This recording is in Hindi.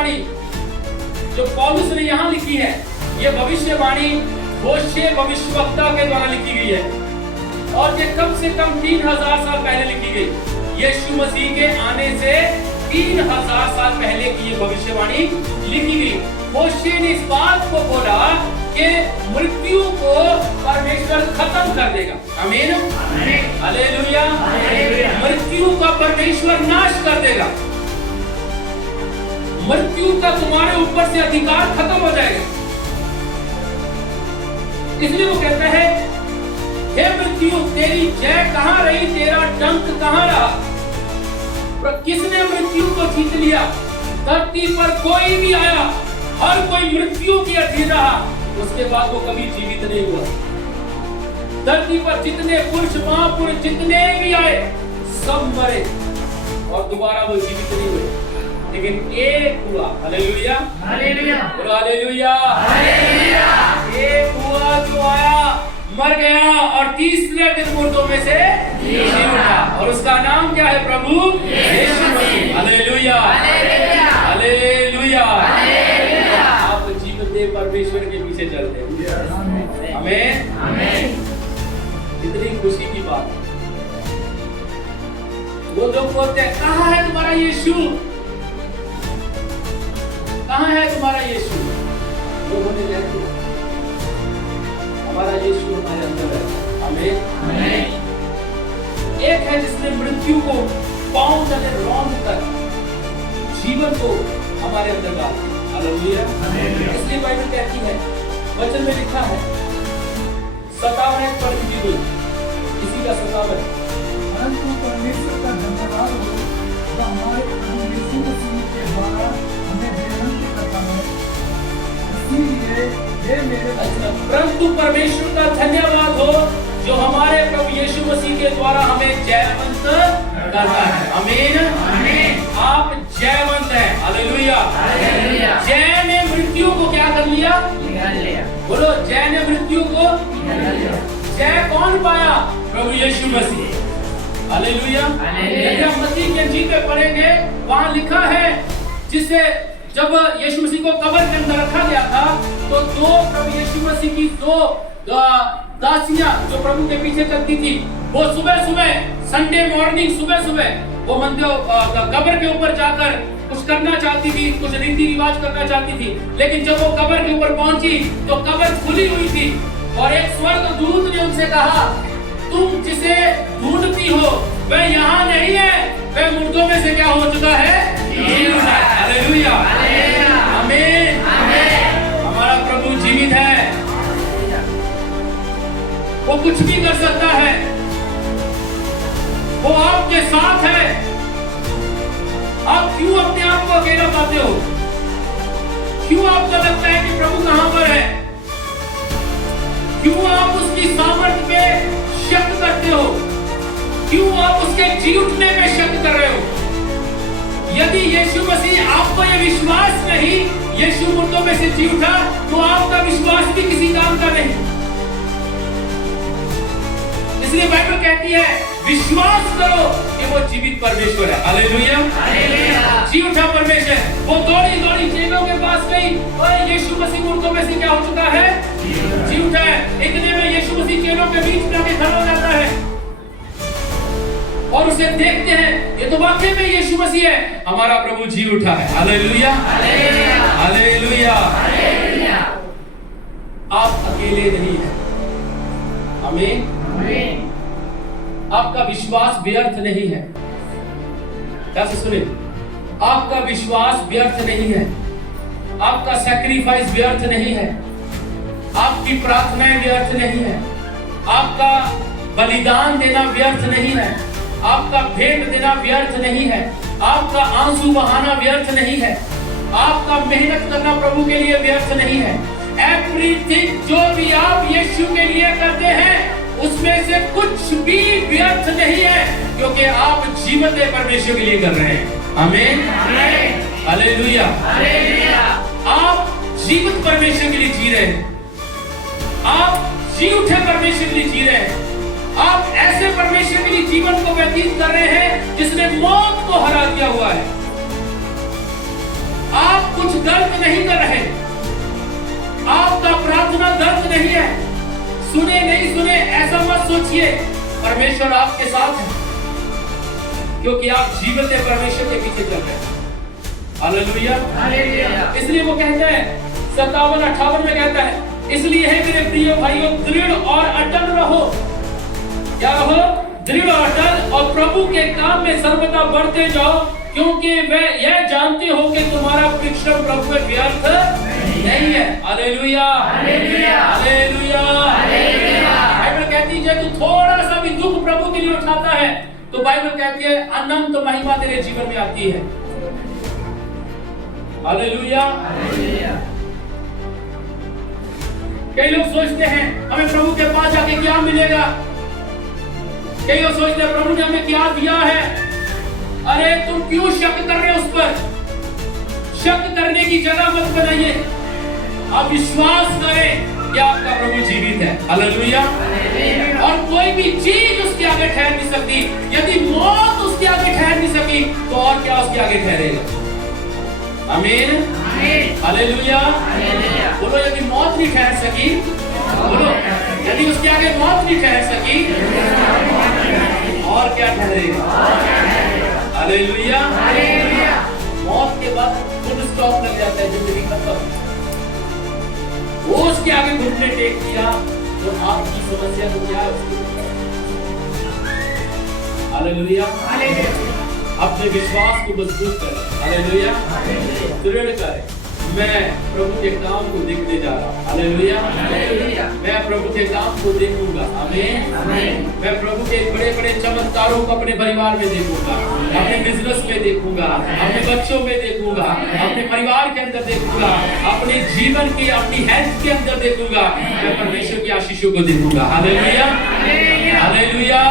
भविष्यवाणी जो पौलुस ने यहाँ लिखी है, ये भविष्यवाणी होशे भविष्यवक्ता के द्वारा लिखी गई है और ये कम से कम 3000 साल पहले लिखी गई। यीशु मसीह के आने से 3000 साल पहले की ये भविष्यवाणी लिखी गई। होशे ने इस बात को बोला कि मृत्यु को परमेश्वर खत्म कर देगा। आमीन, हालेलुया। मृत्यु का परमेश्वर नाश कर देगा। मृत्यु का तुम्हारे ऊपर से अधिकार खत्म हो जाएगा। इसलिए वो कहता है, हे मृत्यु तेरी जय कहां रही, तेरा डंक कहां रहा। किसने मृत्यु को जीत लिया? धरती पर कोई भी आया, हर कोई मृत्यु की अधीन रहा, उसके बाद वो कभी जीवित नहीं हुआ। धरती पर जितने पुरुष महापुरुष जितने भी आए सब मरे और दोबारा वो जीवित नहीं हुए, लेकिन एक हुआ। Hallelujah, hallelujah, hallelujah, hallelujah. एक हुआ जो आया, मर गया और तीसरे दिन मुर्दों में से जी उठा, और उसका नाम क्या है? प्रभु Yeshu Masih. Hallelujah, hallelujah, hallelujah. आप जीवन दे परमेश्वर के पीछे चलते हैं। आमीन, आमीन। कितनी खुशी की बात है। वो लोग बोलते हैं, कहाँ है तुम्हारा यीशु, कहाँ है तुम्हारा यीशु? लोगों ने कहा हमारा यीशु हमारे अंदर है। आमीन, आमीन। एक है जिसने मृत्यु को पांव तले रौंद कर जीवन को हमारे अंदर डाल दिया। Hallelujah, hallelujah. इसलिए बाइबल कहती है, वचन में लिखा है, 57 पढ़ लीजिए, इसी का 57। परंतु परमेश्वर का धन्यवाद हो जो हमारे प्रभु यीशु मसीह के द्वारा हमें जयवंत करता है। इसीलिए ये मेरे परंतु परमेश्वर का धन्यवाद हो जो हमारे प्रभु यीशु मसीह के द्वारा हमें जयवंत करता है। आमीन, आमीन। आप जयवंत हैं। Hallelujah, hallelujah. जय ने मृत्यु को क्या कर लिया? निकाल लिया। बोलो, जय ने मृत्यु को निकाल लिया। जय कौन पाया? प्रभु यीशु मसीह। Hallelujah, hallelujah. यदि हम मसीह के जी पे पढ़ेंगे, वहां लिखा है, जिसे जब यीशु मसीह को कब्र के अंदर रखा गया था, तो दो प्रभु यीशु मसीह की दो दासियां जो प्रभु के पीछे चलती थी, वो सुबह सुबह संडे मॉर्निंग सुबह सुबह वो मंदिर कब्र के ऊपर जाकर कुछ करना चाहती थी, कुछ रीति रिवाज करना चाहती थी। लेकिन जब वो कब्र के ऊपर पहुंची तो कब्र खुली हुई थी और एक स्वर्गदूत ने उनसे कहा, तुम जिसे ढूंढती हो वह यहाँ नहीं है, वह मुर्दों में से क्या हो चुका है? जी उठा है। हालेलुया, आमीन, आमीन। हमारा प्रभु जीवित है, वो कुछ भी कर सकता है, वो आपके साथ है। आप क्यों अपने आप को अकेला पाते हो? क्यों आपको लगता है कि प्रभु कहां पर है? क्यों आप उसकी सामर्थ्य पे शक करते हो? क्यों आप उसके जी उठने पे शक कर रहे हो? यदि यीशु मसीह आपको यह विश्वास नहीं, यीशु मुर्दों में से जी उठा, तो आपका विश्वास भी किसी काम का नहीं। इसलिए बाइबल कहती है, विश्वास करो कि वो जीवित परमेश्वर है। Hallelujah, hallelujah. जी उठा परमेश्वर। वो दौड़ी दौड़ी चेलों के पास गई और यीशु मसीह मुर्दों में से क्या हो चुका है? जी उठा है। इतने में यीशु मसीह चेलों के बीच में आके खड़ा हो जाता है और उसे देखते हैं, ये तो वाकई में यीशु मसीह है, हमारा प्रभु जी उठा है। Hallelujah, hallelujah, hallelujah, hallelujah. आप अकेले नहीं हैं। आमीन, आमीन। आपका विश्वास व्यर्थ नहीं है। क्या सुने? आपका विश्वास व्यर्थ नहीं है, आपका सैक्रिफाइस व्यर्थ नहीं है, आपकी प्रार्थनाएं व्यर्थ नहीं है, आपका बलिदान देना व्यर्थ नहीं है, आपका भेंट देना व्यर्थ नहीं है, आपका आंसू बहाना व्यर्थ नहीं है, आपका मेहनत करना प्रभु के लिए व्यर्थ नहीं है। एवरीथिंग जो भी आप यीशु के लिए करते हैं, उसमें से कुछ भी व्यर्थ नहीं है, क्योंकि आप जीवन दे परमेश्वर के लिए कर रहे हैं। आमीन, हालेलुया, हालेलुया। आप जीवित परमेश्वर के लिए जी रहे हैं, आप जी उठे परमेश्वर के लिए जी रहे हैं, आप ऐसे परमेश्वर के लिए जीवन को व्यतीत कर रहे हैं जिसने मौत को हरा दिया हुआ है। आप कुछ गलत नहीं कर रहे, आपका प्रार्थना गलत नहीं है, सुने नहीं सुने ऐसा मत सोचिए, परमेश्वर आपके साथ है, क्योंकि आप जीवते परमेश्वर के पीछे चल रहे हैं। Hallelujah, hallelujah. इसलिए वो कहता है 57-58 में कहता है, इसलिए है मेरे प्रिय भाइयों, दृढ़ और अटल रहो। क्या रहो? दृढ़ और अटल, और प्रभु के काम में सर्वदा बढ़ते जाओ, क्योंकि वे यह जानते हो कि तुम्हारा परिश्रम प्रभु में व्यर्थ नहीं है। Hallelujah, hallelujah, hallelujah, hallelujah. Bible कहती है तू थोड़ा सा भी दुख प्रभु के लिए उठाता है तो बाइबल कहती है अनंत महिमा तेरे जीवन में आती है। Hallelujah, hallelujah. कई लोग सोचते हैं हमें प्रभु के पास जाके क्या मिलेगा, कई लोग सोचते हैं प्रभु ने हमें क्या दिया है। अरे तुम क्यों शक कर रहे हो उस पर? शक करने की जगह मत बनाइए, आप विश्वास करें कि आपका प्रभु जीवित है। हालेलुया, और कोई भी चीज उसके आगे ठहर नहीं सकती। यदि मौत उसके आगे ठहर नहीं सकी तो और क्या उसके आगे ठहरेगा? आमीन, हालेलुया, हालेलुया। बोलो यदि मौत नहीं ठहर सकी, बोलो यदि उसके आगे मौत नहीं ठहर सकी और क्या ठहरेगा? Hallelujah, hallelujah. मौत के बाद फुल स्टॉप लग जाता है, जिंदगी खत्म। वो उसके आगे घुटने टेक दिया तो आपकी समस्या तो क्या है? Hallelujah, hallelujah. अपने विश्वास को मजबूत करें। हालेलुया, दृढ़ करें। मैं प्रभु के काम को देखने जा रहा हूँ। Hallelujah, hallelujah. मैं प्रभु के काम को देखूंगा। आमीन, आमीन। मैं प्रभु के बड़े बड़े चमत्कारों को अपने परिवार में देखूंगा, अपने बिजनेस में देखूंगा, अपने बच्चों में देखूंगा, अपने परिवार के अंदर देखूंगा, अपने जीवन की अपनी हेल्थ के अंदर देखूंगा। मैं परमेश्वर की आशीषों को देखूंगा। Hallelujah, hallelujah.